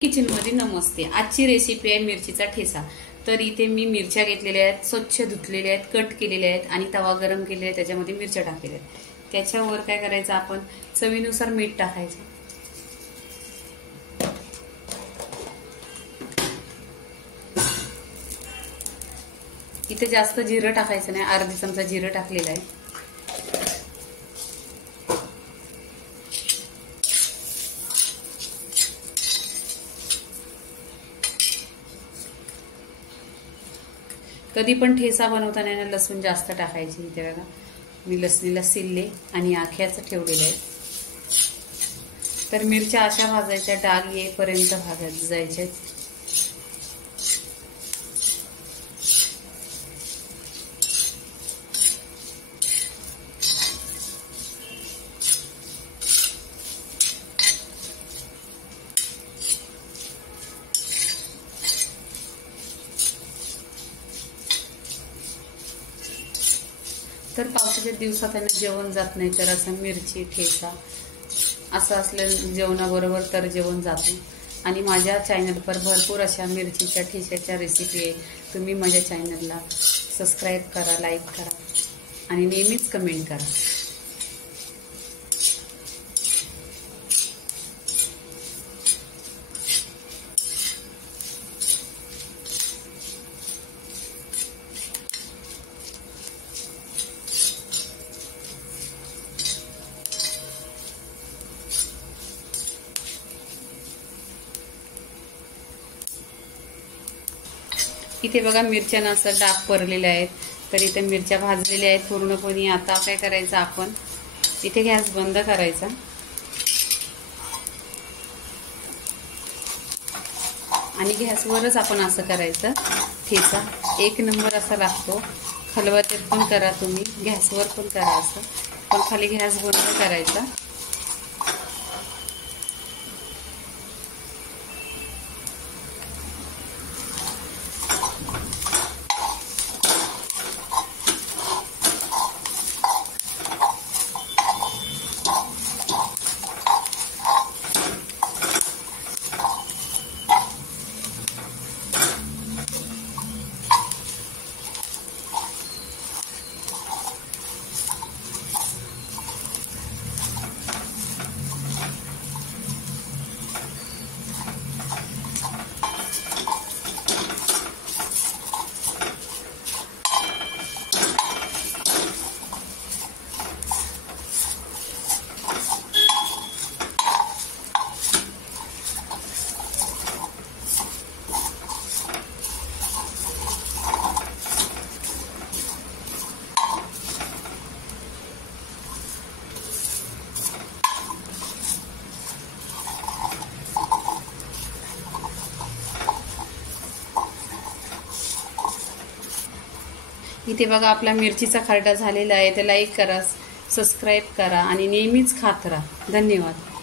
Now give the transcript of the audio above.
किचनमध्ये नमस्ते। आजची रेसिपी आहे मिरचीचा ठेचा। तर इथे मी मिरच्या घेतलेल्या आहेत, स्वच्छ धुतलेल्या आहेत, कट केलेल्या आहेत आणि तवा गरम केलेला आहे, त्याच्यामध्ये मिरच्या टाकलेल्या आहेत। त्याच्यावर काय करायचं, आपण चवीनुसार मीठ टाकायचं। इथे जास्त जिरं टाकायचं नाही, अर्धा चमचा जिरं टाकलेलं आहे। कधी पण ठेचा बनवताना लसूण जास्त टाकायची। इथे बघा मी लसणीला सिल्ले आणि आख्याचं ठेवलेलं आहे। तर मिरच्या अशा भाजायच्या, डाग येईपर्यंत भाजत जायच्या। तर पावसाच्या दिवसात जेवण जात नाही, तर असं मिरची ठेचा असं असलं जेवणाबरोबर तर जेवण जातं। आणि माझ्या चॅनलवर भरपूर अशा मिरचीच्या ठेच्याच्या रेसिपी आहे। तुम्ही माझ्या चॅनलला सबस्क्राईब करा, लाईक करा आणि नेहमीच कमेंट करा। इथे बघा मिरच्यांना असं डाग पडलेले आहेत। तर इथे मिरच्या भाजलेल्या आहेत पूर्णपणे। आता काय करायचं, आपण इथे गॅस बंद करायचा आणि गॅसवरच आपण असं करायचं। ठेचा एक नंबर असा लागतो। खलबत्त्यात पण करा तुम्ही, गॅसवर पण करा असं, पण खाली गॅस बंद करायचा। इथे बघा आपला मिरचीचा खरडा झालेला आहे। तर लाईक करा, सबस्क्राईब करा आणि नेहमीच खात राहा। धन्यवाद।